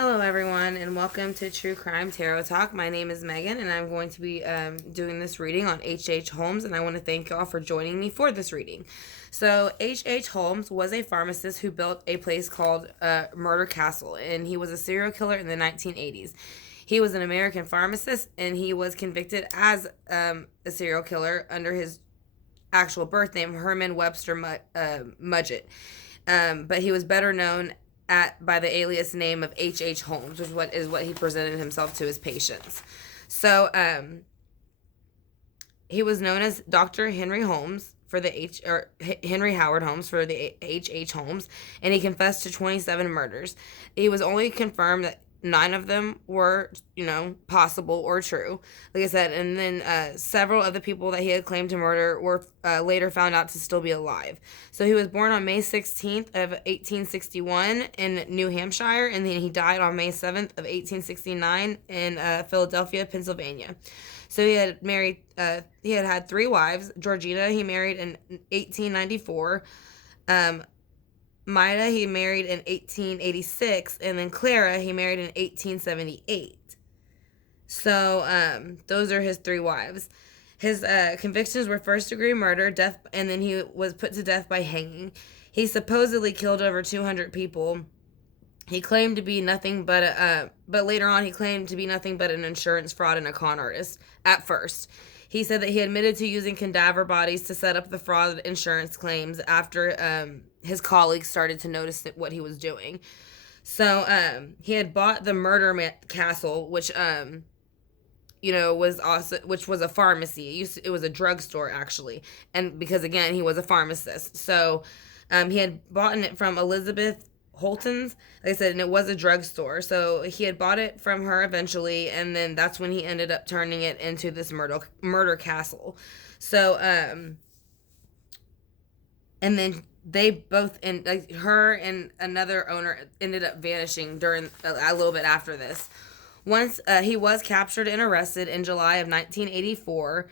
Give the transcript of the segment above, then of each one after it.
Hello, everyone, and welcome to True Crime Tarot Talk. My name is Megan, and I'm going to be doing this reading on H.H. Holmes, and I want to thank you all for joining me for this reading. So, H.H. Holmes was a pharmacist who built a place called Murder Castle, and he was a serial killer in the 1980s. He was an American pharmacist, and he was convicted as a serial killer under his actual birth name, Herman Webster Mudgett. But he was better known by the alias name of H.H. Holmes, which is what he presented himself to his patients. So he was known as Dr. Henry Holmes for the Henry Howard Holmes for the H.H. Holmes, and he confessed to 27 murders. He was only confirmed that 9 of them were, possible or true, like I said, and then several of the people that he had claimed to murder were later found out to still be alive. So he was born on May 16th of 1861 in New Hampshire, and then he died on May 7th of 1869 in Philadelphia, Pennsylvania. So he had had 3 wives. Georgina he married in 1894. Maida he married in 1886, and then Clara he married in 1878. So those are his 3 wives. His convictions were first-degree murder, death, and then he was put to death by hanging. He supposedly killed over 200 people. He claimed to be nothing but later on he claimed to be nothing but an insurance fraud and a con artist. At first, he said that he admitted to using cadaver bodies to set up the fraud insurance claims after his colleagues started to notice what he was doing. So he had bought the murder castle, which was a pharmacy. It was a drugstore actually, and because again he was a pharmacist, so he had bought it from Elizabeth Holton's, like I said, and it was a drugstore. So he had bought it from her eventually, and then that's when he ended up turning it into this murder castle. So and then they both, and her and another owner ended up vanishing during a little bit after this. Once he was captured and arrested in July of 1984.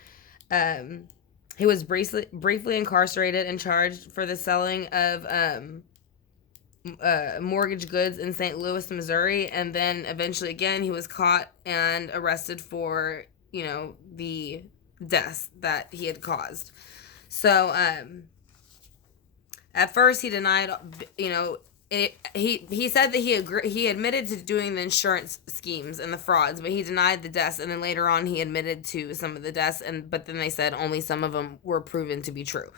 He was briefly incarcerated and charged for the selling of mortgage goods in St. Louis, Missouri, and then eventually again he was caught and arrested for the deaths that he had caused. So at first he denied, he said that he admitted to doing the insurance schemes and the frauds, but he denied the deaths, and then later on he admitted to some of the deaths, but then they said only some of them were proven to be true.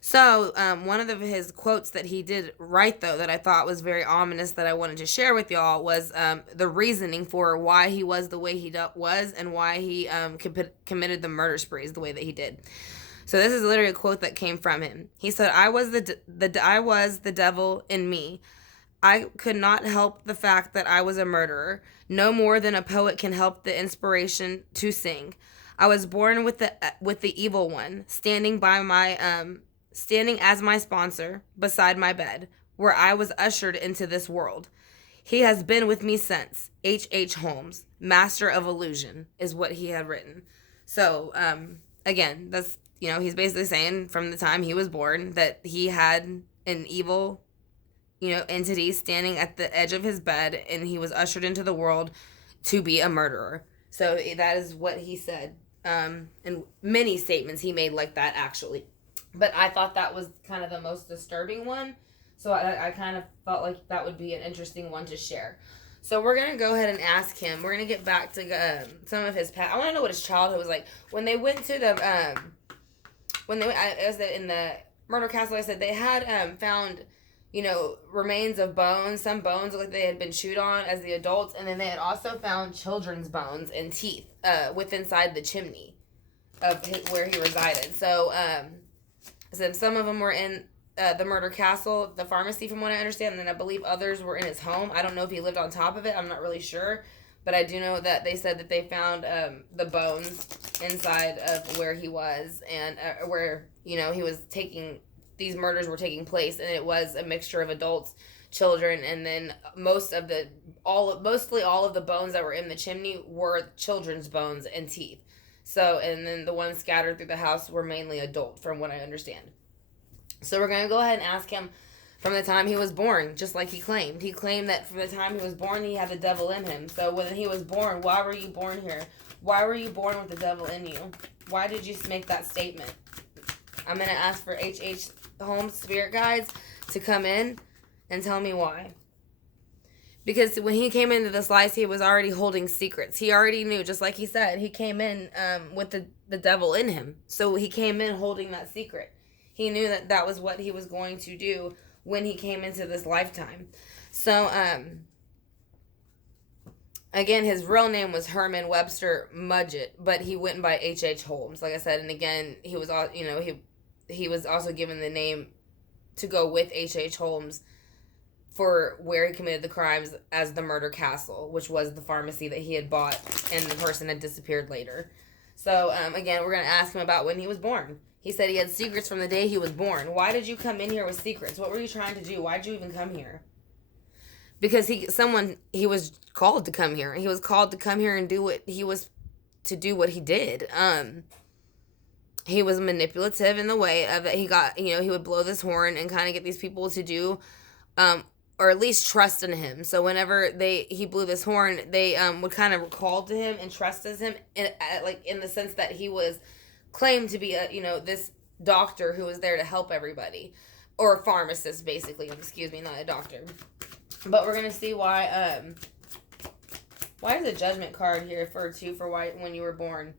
So one of his quotes that he did write, though, that I thought was very ominous that I wanted to share with y'all was the reasoning for why he was the way he was and why he committed the murder sprees the way that he did. So this is literally a quote that came from him. He said, I was the devil in me. I could not help the fact that I was a murderer, no more than a poet can help the inspiration to sing. I was born with the evil one, standing as my sponsor beside my bed, where I was ushered into this world. He has been with me since. H.H. Holmes, master of illusion, is what he had written. So, again, that's, he's basically saying from the time he was born that he had an evil, entity standing at the edge of his bed, and he was ushered into the world to be a murderer. So that is what he said. And many statements he made like that, actually. But I thought that was kind of the most disturbing one. So I kind of felt like that would be an interesting one to share. So we're going to go ahead and ask him. We're going to get back to some of his past. I want to know what his childhood was like. When they went to the, in the murder castle, I said they had found, remains of bones. Some bones looked like they had been chewed on as the adults. And then they had also found children's bones and teeth inside the chimney of where he resided. So, so some of them were in the murder castle, the pharmacy, from what I understand, and then I believe others were in his home. I don't know if he lived on top of it. I'm not really sure. But I do know that they said that they found the bones inside of where he was, and where, he was these murders were taking place, and it was a mixture of adults, children, and then mostly all of the bones that were in the chimney were children's bones and teeth. So, and then the ones scattered through the house were mainly adult, from what I understand. So we're going to go ahead and ask him from the time he was born, just like he claimed. He claimed that from the time he was born, he had the devil in him. So when he was born, why were you born here? Why were you born with the devil in you? Why did you make that statement? I'm going to ask for H.H. Holmes spirit guides to come in and tell me why. Because when he came into this life, he was already holding secrets. He already knew, just like he said, he came in with the devil in him. So he came in holding that secret. He knew that that was what he was going to do when he came into this lifetime. So, again, his real name was Herman Webster Mudgett, but he went by H.H. Holmes, like I said. And again, he was all, he was also given the name to go with H.H. Holmes for where he committed the crimes as the Murder Castle, which was the pharmacy that he had bought, and the person had disappeared later. So, again, we're going to ask him about when he was born. He said he had secrets from the day he was born. Why did you come in here with secrets? What were you trying to do? Why did you even come here? Because he was called to come here. He was called to come here and do what he was to do what he did. He was manipulative in the way of that he got, he would blow this horn and kind of get these people to do, or at least trust in him. So whenever he blew this horn, they would kind of call to him and trust as him, in the sense that he was claimed to be this doctor who was there to help everybody, or a pharmacist, basically. Excuse me, not a doctor. But we're gonna see why is the Judgment card here for why when you were born.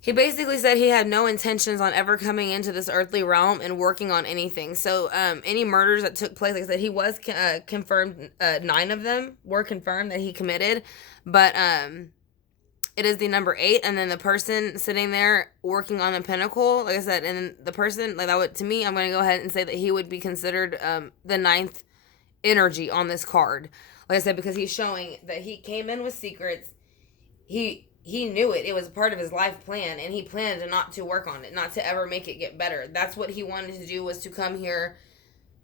He basically said he had no intentions on ever coming into this earthly realm and working on anything. So any murders that took place, like I said, he was confirmed, 9 of them were confirmed that he committed, but it is the number 8, and then the person sitting there working on the pinnacle, like I said, and the person, like that would, to me, I'm going to go ahead and say that he would be considered the 9th energy on this card. Like I said, because he's showing that he came in with secrets. He knew it. It was part of his life plan, and he planned not to work on it, not to ever make it get better. That's what he wanted to do, was to come here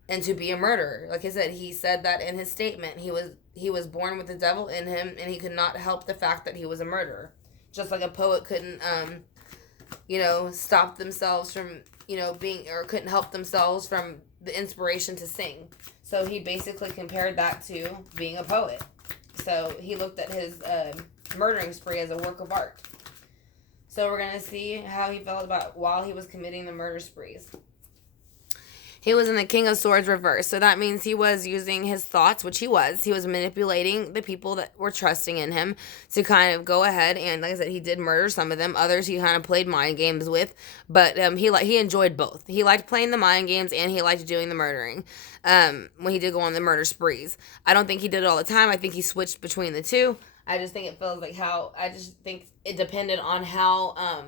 and to be a murderer. Like I said, he said that in his statement. He was born with the devil in him, and he could not help the fact that he was a murderer. Just like a poet couldn't, stop themselves from, being, or couldn't help themselves from the inspiration to sing. So he basically compared that to being a poet. So he looked at his murdering spree as a work of art. So we're going to see how he felt about while he was committing the murder sprees. He was in the King of Swords reverse. So that means he was using his thoughts, which he was. He was manipulating the people that were trusting in him to kind of go ahead. And like I said, he did murder some of them. Others he kind of played mind games with. But he enjoyed both. He liked playing the mind games, and he liked doing the murdering when he did go on the murder sprees. I don't think he did it all the time. I think he switched between the two. I just think it feels like I just think it depended on how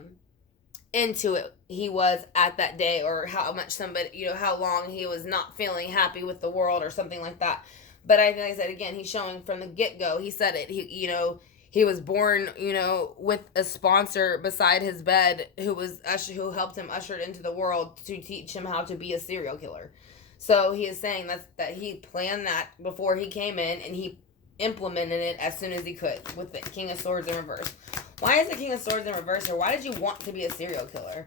into it he was at that day, or how much somebody, how long he was not feeling happy with the world or something like that. But I think I said, again, he's showing from the get-go. He said it. He was born, with a sponsor beside his bed who helped him usher into the world to teach him how to be a serial killer. So he is saying that he planned that before he came in, and he implemented it as soon as he could with the King of Swords in reverse. Why is the King of Swords in reverse, or why did you want to be a serial killer?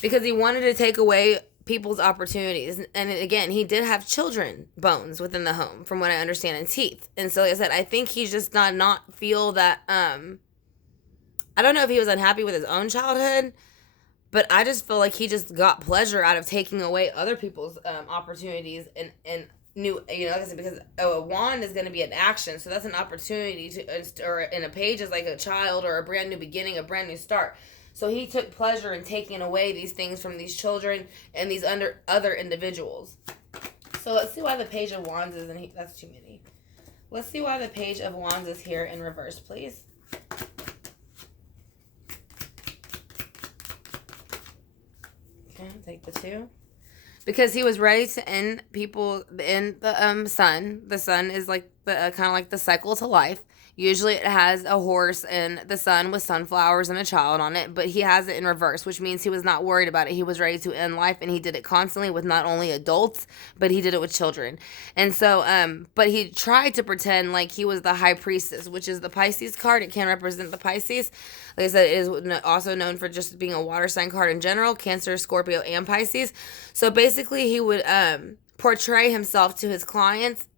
Because he wanted to take away people's opportunities. And again, he did have children bones within the home, from what I understand, and teeth. And so like I said, I think he's just not feel that, I don't know if he was unhappy with his own childhood, but I just feel like he just got pleasure out of taking away other people's opportunities and new, like I said, because a wand is going to be an action, so that's an opportunity to, or in a page is like a child or a brand new beginning, a brand new start. So he took pleasure in taking away these things from these children and these other individuals. So let's see why the Page of Wands is that's too many. Let's see why the Page of Wands is here in reverse, please. Okay, take the 2. Because he was ready to end people in the sun. The sun is like the kind of like the cycle to life. Usually it has a horse and the sun with sunflowers and a child on it, but he has it in reverse, which means he was not worried about it. He was ready to end life, and he did it constantly with not only adults, but he did it with children. And so, but he tried to pretend like he was the high priestess, which is the Pisces card. It can represent the Pisces. Like I said, it is also known for just being a water sign card in general, Cancer, Scorpio, and Pisces. So basically he would, portray himself to his clients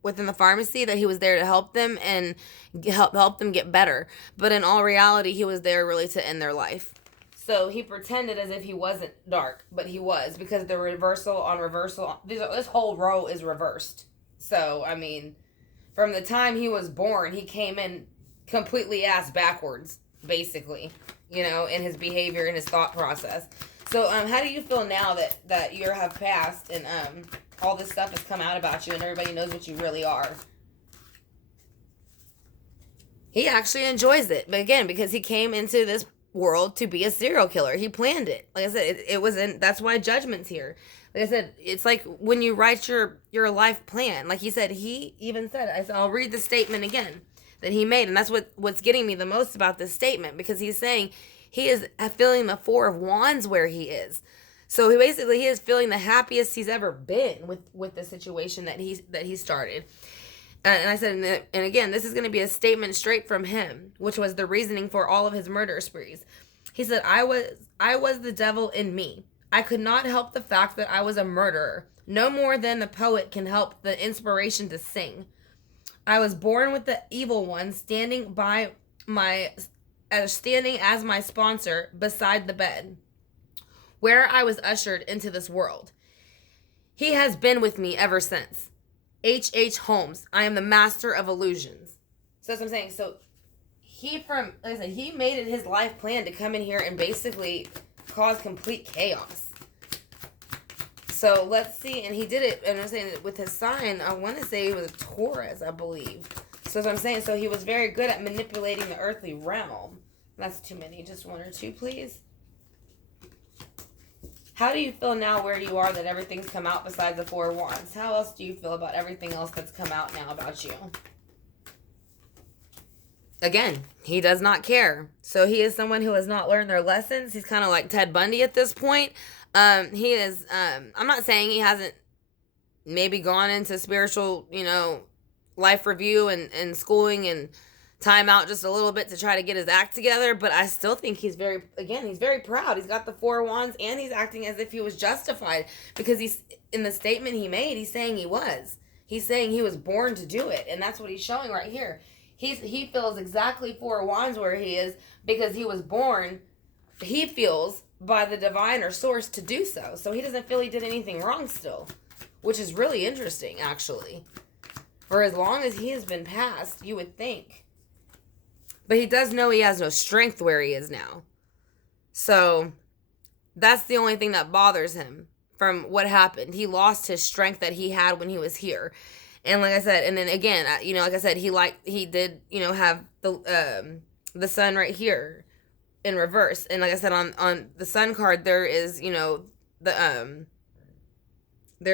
within the pharmacy that he was there to help them and help them get better. But in all reality, he was there really to end their life. So he pretended as if he wasn't dark, but he was, because the reversal on reversal, this whole row is reversed. So, I mean, from the time he was born, he came in completely ass backwards, basically, you know, in his behavior and his thought process. So, how do you feel now that you have passed and all this stuff has come out about you and everybody knows what you really are? He actually enjoys it, but again, because he came into this world to be a serial killer, he planned it. Like I said, it was in. That's why Judgment's here. Like I said, it's like when you write your life plan. Like he said, he even said, I'll read the statement again that he made, and that's what's getting me the most about this statement, because he's saying he is feeling the Four of Wands where he is. So he is feeling the happiest he's ever been with the situation that he started. And I said, and again, this is going to be a statement straight from him, which was the reasoning for all of his murder sprees. He said, I was the devil in me. I could not help the fact that I was a murderer, no more than the poet can help the inspiration to sing. I was born with the evil one standing as my sponsor beside the bed, where I was ushered into this world. He has been with me ever since. H. Holmes, I am the master of illusions. So that's what I'm saying. So like I said, he made it his life plan to come in here and basically cause complete chaos. So let's see, and he did it, and I'm saying with his sign, I want to say it was a Taurus, I believe. So that's what I'm saying. So he was very good at manipulating the earthly realm. That's too many. Just one or two, please. How do you feel now where you are that everything's come out besides the Four of Wands? How else do you feel about everything else that's come out now about you? Again, he does not care. So he is someone who has not learned their lessons. He's kind of like Ted Bundy at this point. He is, I'm not saying he hasn't maybe gone into spiritual, life review and schooling and time out just a little bit to try to get his act together, but I still think he's very proud. He's got the Four of Wands, and he's acting as if he was justified, because he's, in the statement he made, he's saying he was. He's saying he was born to do it, and that's what he's showing right here. He feels exactly Four of Wands where he is, because he was born, he feels, by the divine or source to do so. So he doesn't feel he did anything wrong still, which is really interesting, actually. For as long as he has been passed, you would think. But he does know he has no strength where he is now. So that's the only thing that bothers him from what happened. He lost his strength that he had when he was here. And like I said, and then again, like I said, he did, have the sun right here in reverse. And like I said, on the sun card, there is, there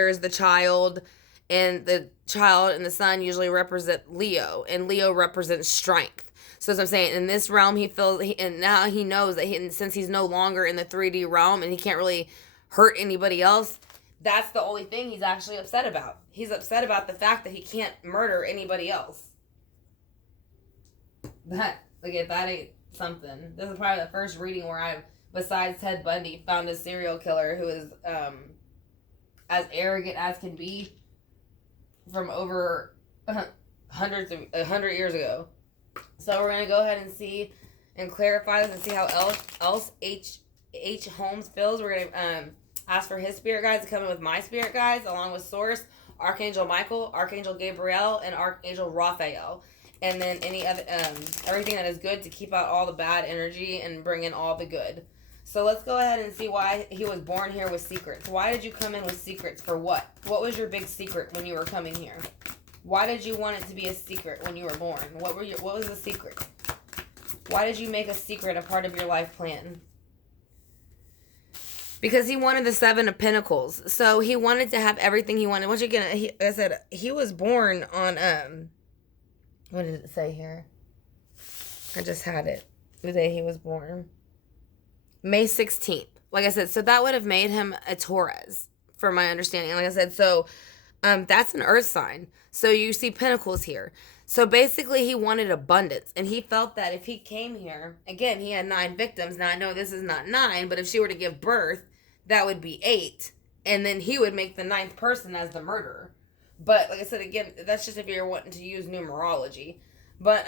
is the child, and the child and the sun usually represent Leo, and Leo represents strength. So as I'm saying, in this realm, he feels, and now he knows that since he's no longer in the 3D realm and he can't really hurt anybody else, that's the only thing he's actually upset about. He's upset about the fact that he can't murder anybody else. That ain't something. This is probably the first reading where I, besides Ted Bundy, found a serial killer who is as arrogant as can be from over 100 years ago. So we're going to go ahead and see and clarify this and see how else H. Holmes feels. We're going to ask for his spirit guides to come in with my spirit guides, along with Source, Archangel Michael, Archangel Gabriel, and Archangel Raphael. And then any other everything that is good to keep out all the bad energy and bring in all the good. So let's go ahead and see why he was born here with secrets. Why did you come in with secrets? For what? What was your big secret when you were coming here? Why did you want it to be a secret when you were born? What was the secret? Why did you make a secret a part of your life plan? Because he wanted the Seven of Pentacles. So he wanted to have everything he wanted. Once again, like I said, he was born on What did it say here? I just had it. The day he was born. May 16th. Like I said, so that would have made him a Taurus, from my understanding. Like I said, so that's an earth sign. So you see pentacles here. So basically he wanted abundance. And he felt that if he came here, again, he had 9 victims. Now I know this is not 9, but if she were to give birth, that would be 8. And then he would make the 9th person as the murderer. But like I said, again, that's just if you're wanting to use numerology. But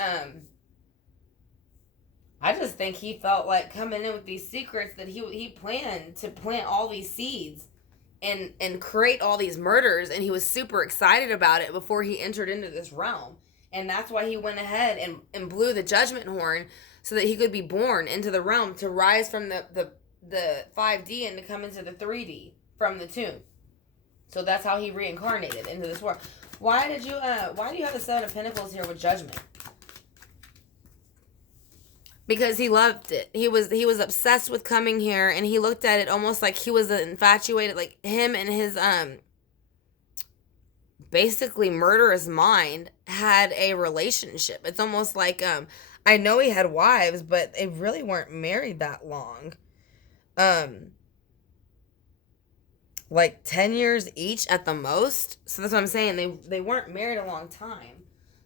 I just think he felt like coming in with these secrets that he planned to plant all these seeds and create all these murders, and he was super excited about it before he entered into this realm. And that's why he went ahead and blew the judgment horn so that he could be born into the realm, to rise from the 5D and to come into the 3D from the tomb. So that's how he reincarnated into this world. Why do you have the 7 of Pentacles here with judgment? Because he loved it. He was obsessed with coming here, and he looked at it almost like he was infatuated, like him and his basically murderous mind had a relationship. It's almost like I know he had wives, but they really weren't married that long. Like 10 years each at the most. So that's what I'm saying. They weren't married a long time.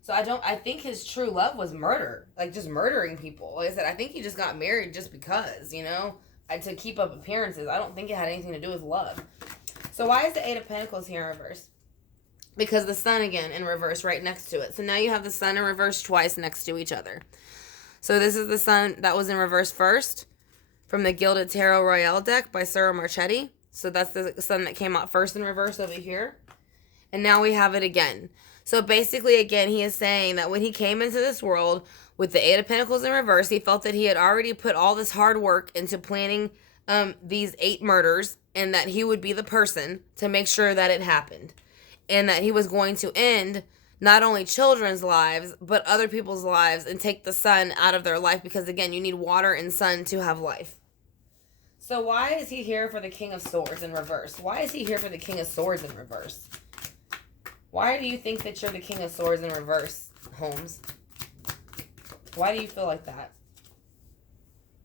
So I think his true love was murder. Like just murdering people. Like I said, I think he just got married just because, to keep up appearances. I don't think it had anything to do with love. So why is the 8 of Pentacles here in reverse? Because the sun again in reverse right next to it. So now you have the sun in reverse twice next to each other. So this is the sun that was in reverse first from the Gilded Tarot Royale deck by Sarah Marchetti. So that's the sun that came out first in reverse over here. And now we have it again. So basically, again, he is saying that when he came into this world with the 8 of Pentacles in reverse, he felt that he had already put all this hard work into planning these 8 murders, and that he would be the person to make sure that it happened. And that he was going to end not only children's lives, but other people's lives, and take the sun out of their life. Because, again, you need water and sun to have life. So why is he here for the King of Swords in reverse? Why is he here for the King of Swords in reverse? Why do you think that you're the King of Swords in reverse, Holmes? Why do you feel like that?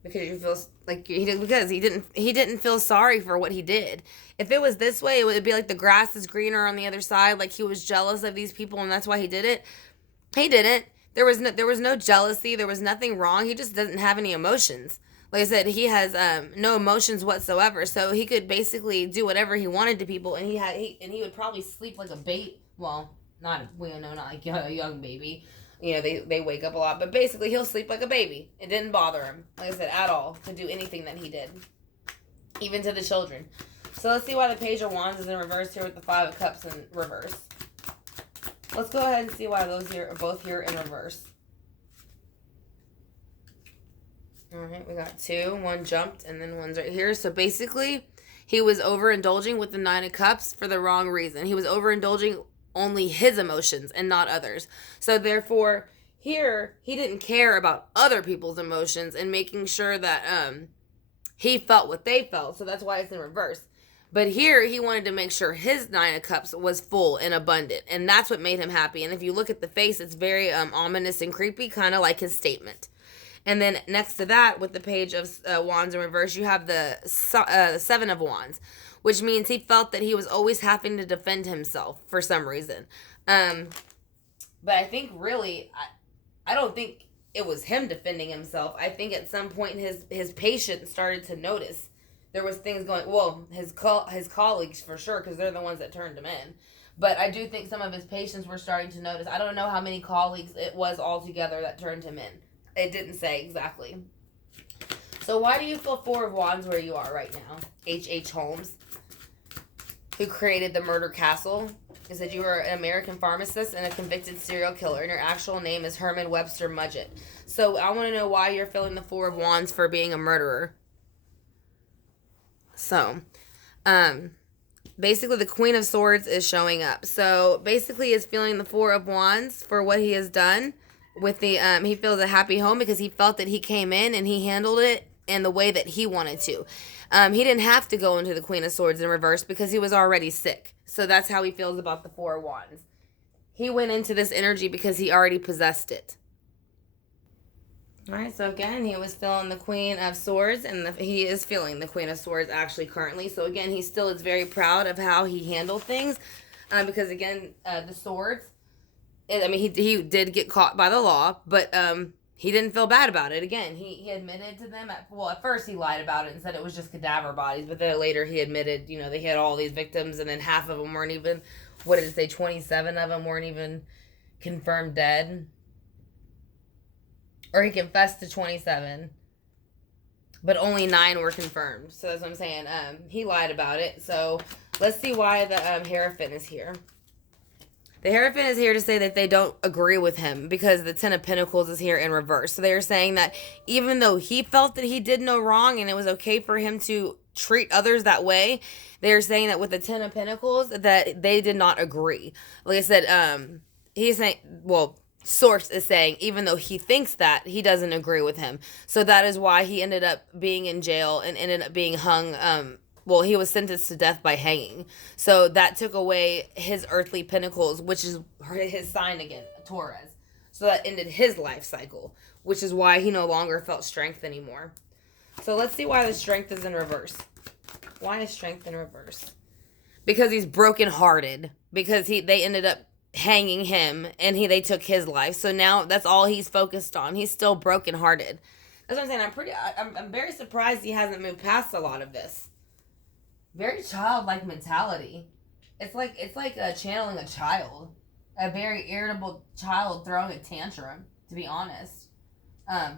Because you feel like he didn't feel sorry for what he did. If it was this way, it would be like the grass is greener on the other side. Like he was jealous of these people, and that's why he did it. He didn't. There was no jealousy. There was nothing wrong. He just doesn't have any emotions. Like I said, he has no emotions whatsoever. So he could basically do whatever he wanted to people, and he would probably sleep like a baby. Well, not like a young baby. They wake up a lot, but basically he'll sleep like a baby. It didn't bother him, like I said, at all, to do anything that he did, even to the children. So let's see why the Page of Wands is in reverse here with the 5 of Cups in reverse. Let's go ahead and see why those here are both here in reverse. All right, we got 2. 1 jumped, and then 1's right here. So basically, he was overindulging with the 9 of Cups for the wrong reason. He was overindulging only his emotions and not others. So therefore, here, he didn't care about other people's emotions and making sure that he felt what they felt. So that's why it's in reverse. But here, he wanted to make sure his 9 of Cups was full and abundant. And that's what made him happy. And if you look at the face, it's very ominous and creepy, kind of like his statement. And then next to that, with the Page of Wands in reverse, you have the 7 of Wands, which means he felt that he was always having to defend himself for some reason. But I think really, I don't think it was him defending himself. I think at some point his patient started to notice there was things going, well, his colleagues for sure, because they're the ones that turned him in. But I do think some of his patients were starting to notice. I don't know how many colleagues it was altogether that turned him in. It didn't say exactly. So why do you feel 4 of Wands where you are right now? H.H. Holmes, who created the murder castle. It said you were an American pharmacist and a convicted serial killer, and your actual name is Herman Webster Mudgett. So I want to know why you're feeling the 4 of Wands for being a murderer. So, basically the Queen of Swords is showing up. So basically is feeling the 4 of Wands for what he has done. With the he feels a happy home because he felt that he came in and he handled it in the way that he wanted to. He didn't have to go into the Queen of Swords in reverse because he was already sick. So that's how he feels about the 4 of Wands. He went into this energy because he already possessed it. All right, so again, he was feeling the Queen of Swords, and he is feeling the Queen of Swords actually currently. So again, he still is very proud of how he handled things, because again, the swords. I mean, he did get caught by the law, but he didn't feel bad about it. Again, he admitted to them. At first he lied about it and said it was just cadaver bodies, but then later he admitted, they had all these victims, and then half of them weren't even. What did it say? 27 of them weren't even confirmed dead. Or he confessed to 27, but only 9 were confirmed. So that's what I'm saying. He lied about it. So let's see why the Hierophant is here. The Hierophant is here to say that they don't agree with him because the Ten of Pentacles is here in reverse. So they're saying that even though he felt that he did no wrong and it was okay for him to treat others that way, they're saying that with the Ten of Pentacles that they did not agree. Like I said, he's saying, Source is saying, even though he thinks that, he doesn't agree with him. So that is why he ended up being in jail and ended up being hung. He was sentenced to death by hanging. So that took away his earthly pentacles, which is his sign again, Taurus. So that ended his life cycle, which is why he no longer felt strength anymore. So let's see why the strength is in reverse. Why is strength in reverse? Because he's brokenhearted. Because they ended up hanging him and they took his life. So now that's all he's focused on. He's still brokenhearted. That's what I'm saying. I'm very surprised he hasn't moved past a lot of this. Very childlike mentality. It's like channeling a child. A very irritable child throwing a tantrum, to be honest.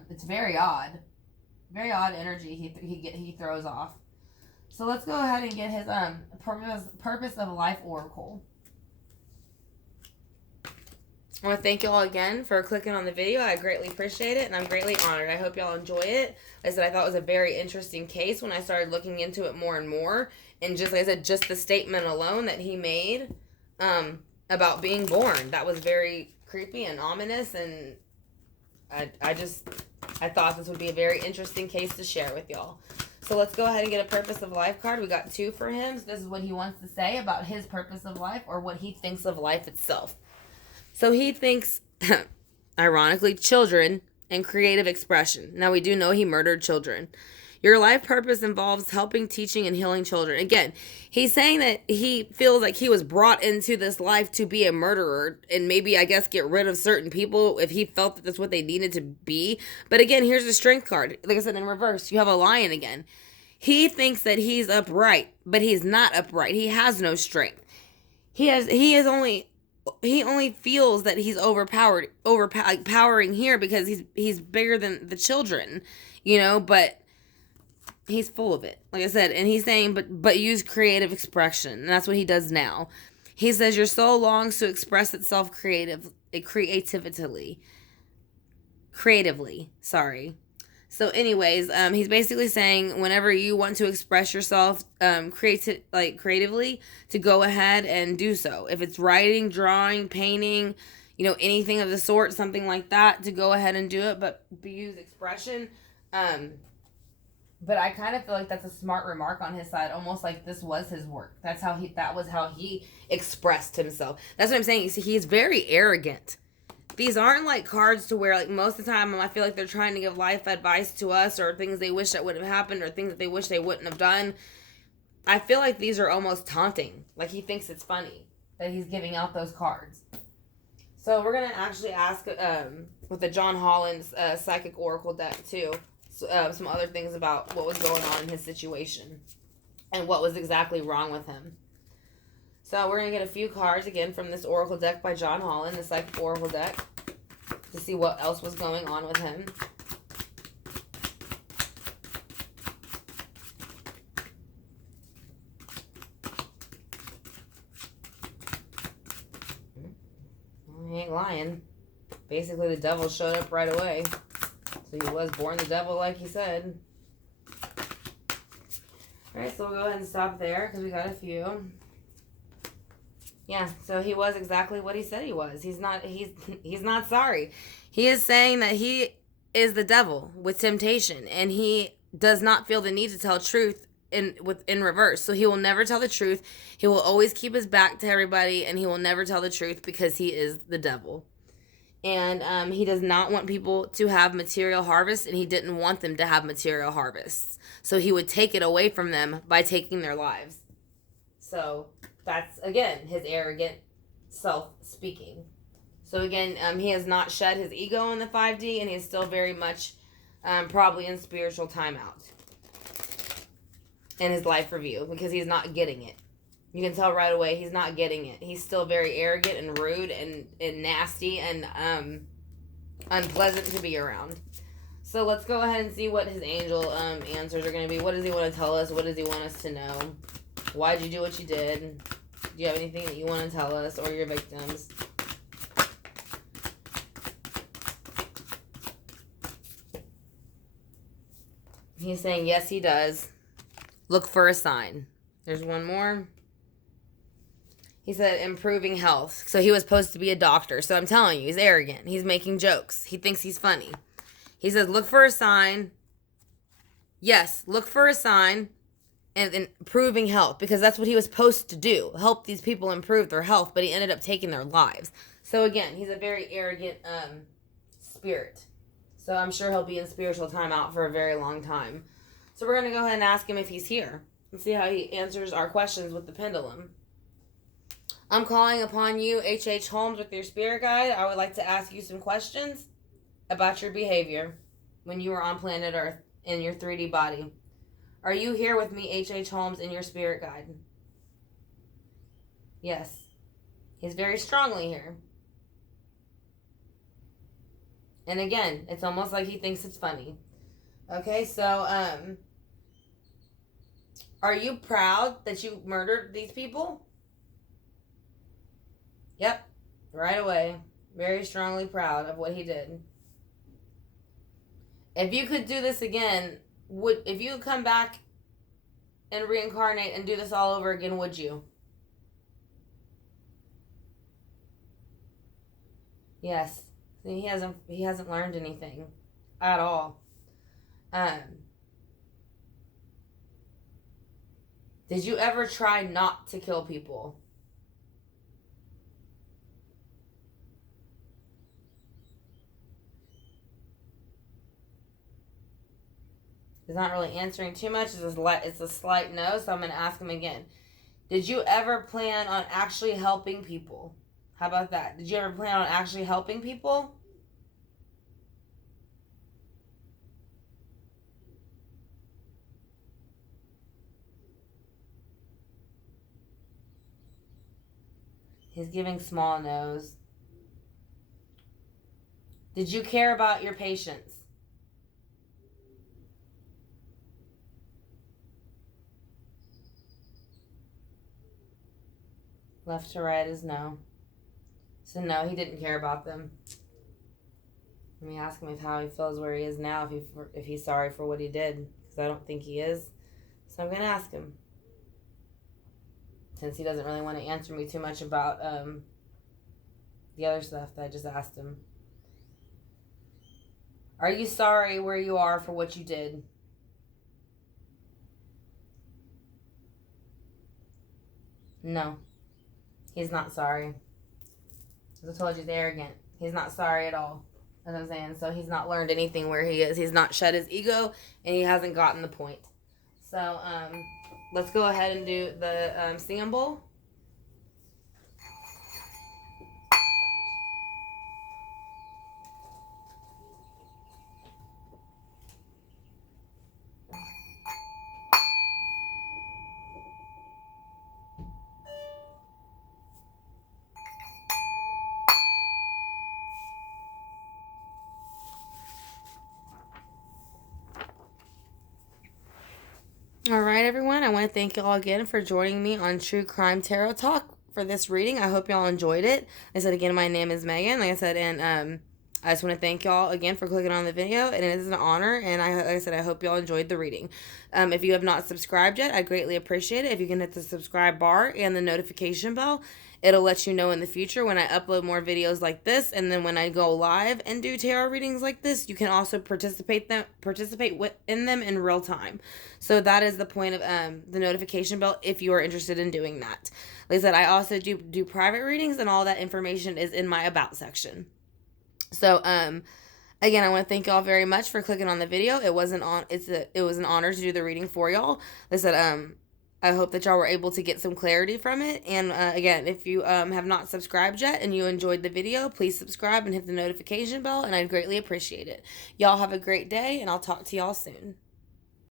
It's very odd. Very odd energy he throws off. So let's go ahead and get his purpose of life oracle. I want to thank you all again for clicking on the video. I greatly appreciate it, and I'm greatly honored. I hope y'all enjoy it. Like I said, I thought it was a very interesting case when I started looking into it more and more. And just like I said, just the statement alone that he made about being born, that was very creepy and ominous. And I thought this would be a very interesting case to share with y'all. So let's go ahead and get a purpose of life card. We got 2 for him. So this is what he wants to say about his purpose of life, or what he thinks of life itself. So he thinks, ironically, children and creative expression. Now, we do know he murdered children. Your life purpose involves helping, teaching, and healing children. Again, he's saying that he feels like he was brought into this life to be a murderer and maybe, I guess, get rid of certain people if he felt that that's what they needed to be. But again, here's the strength card. Like I said, in reverse, you have a lion again. He thinks that he's upright, but he's not upright. He has no strength. He only feels that he's overpowering here because he's bigger than the children, but he's full of it, like I said. And he's saying, but use creative expression. And that's what he does now. He says your soul longs to express itself creatively. So anyways, he's basically saying whenever you want to express yourself creatively, to go ahead and do so. If it's writing, drawing, painting, anything of the sort, something like that, to go ahead and do it, but use expression. But I kind of feel like that's a smart remark on his side, almost like this was his work. That was how he expressed himself. That's what I'm saying. He's very arrogant. These aren't like cards to where, like, most of the time I feel like they're trying to give life advice to us, or things they wish that would have happened, or things that they wish they wouldn't have done. I feel like these are almost taunting. Like, he thinks it's funny that he's giving out those cards. So we're going to actually ask with the John Holland's Psychic Oracle deck too, some other things about what was going on in his situation and what was exactly wrong with him. So we're going to get a few cards again from this Oracle deck by John Holland, the Psychic Oracle deck, to see what else was going on with him. Well, he ain't lying. Basically, the devil showed up right away. So he was born the devil, like he said. Alright, so we'll go ahead and stop there because we got a few. Yeah, so he was exactly what he said he was. He's not sorry. He is saying that he is the devil with temptation, and he does not feel the need to tell truth in reverse. So he will never tell the truth. He will always keep his back to everybody, and he will never tell the truth because he is the devil. And he does not want people to have material harvest, and he didn't want them to have material harvests. So he would take it away from them by taking their lives. So that's, again, his arrogant self speaking. So again, he has not shed his ego in the 5D, and he is still very much probably in spiritual timeout in his life review because he's not getting it. You can tell right away he's not getting it. He's still very arrogant and rude and nasty and unpleasant to be around. So let's go ahead and see what his angel answers are going to be. What does he want to tell us? What does he want us to know? Why'd you do what you did? Do you have anything that you want to tell us or your victims? He's saying, yes, he does. Look for a sign. There's one more. He said improving health. So he was supposed to be a doctor. So I'm telling you, he's arrogant. He's making jokes. He thinks he's funny. He says, look for a sign. Yes, look for a sign and improving health. Because that's what he was supposed to do. Help these people improve their health. But he ended up taking their lives. So again, he's a very arrogant spirit. So I'm sure he'll be in spiritual timeout for a very long time. So we're going to go ahead and ask him if he's here. And see how he answers our questions with the pendulum. I'm calling upon you, H.H. Holmes, with your spirit guide. I would like to ask you some questions about your behavior when you were on planet Earth in your 3D body. Are you here with me, H.H. Holmes, in your spirit guide? Yes. He's very strongly here. And again, it's almost like he thinks it's funny. Okay, so, are you proud that you murdered these people? Yep, right away. Very strongly proud of what he did. If you could do this again, if you come back and reincarnate and do this all over again, would you? Yes. See, he hasn't learned anything at all. Did you ever try not to kill people? He's not really answering too much. It's a slight no, so I'm going to ask him again. Did you ever plan on actually helping people? How about that? Did you ever plan on actually helping people? He's giving small no's. Did you care about your patients? Left to right is no. So no, he didn't care about them. Let me ask him how he feels where he is now, if he's sorry for what he did. Because I don't think he is. So I'm going to ask him. Since he doesn't really want to answer me too much about the other stuff that I just asked him. Are you sorry where you are for what you did? No. He's not sorry. As I told you, he's arrogant. He's not sorry at all. As I'm saying. So he's not learned anything where he is. He's not shed his ego, and he hasn't gotten the point. So, let's go ahead and do the singing bowl. All right, everyone. I want to thank you all again for joining me on True Crime Tarot Talk for this reading. I hope y'all enjoyed it. I said again, my name is Megan. Like I said, and I just want to thank y'all again for clicking on the video, and it is an honor, and like I said, I hope y'all enjoyed the reading. If you have not subscribed yet, I greatly appreciate it. If you can hit the subscribe bar and the notification bell, it'll let you know in the future when I upload more videos like this, and then when I go live and do tarot readings like this, you can also participate in them in real time. So that is the point of the notification bell if you are interested in doing that. Like I said, I also do private readings, and all that information is in my about section. So, again, I want to thank y'all very much for clicking on the video. It was an honor to do the reading for y'all. Like I said, I hope that y'all were able to get some clarity from it. And, again, if you, have not subscribed yet and you enjoyed the video, please subscribe and hit the notification bell, and I'd greatly appreciate it. Y'all have a great day, and I'll talk to y'all soon.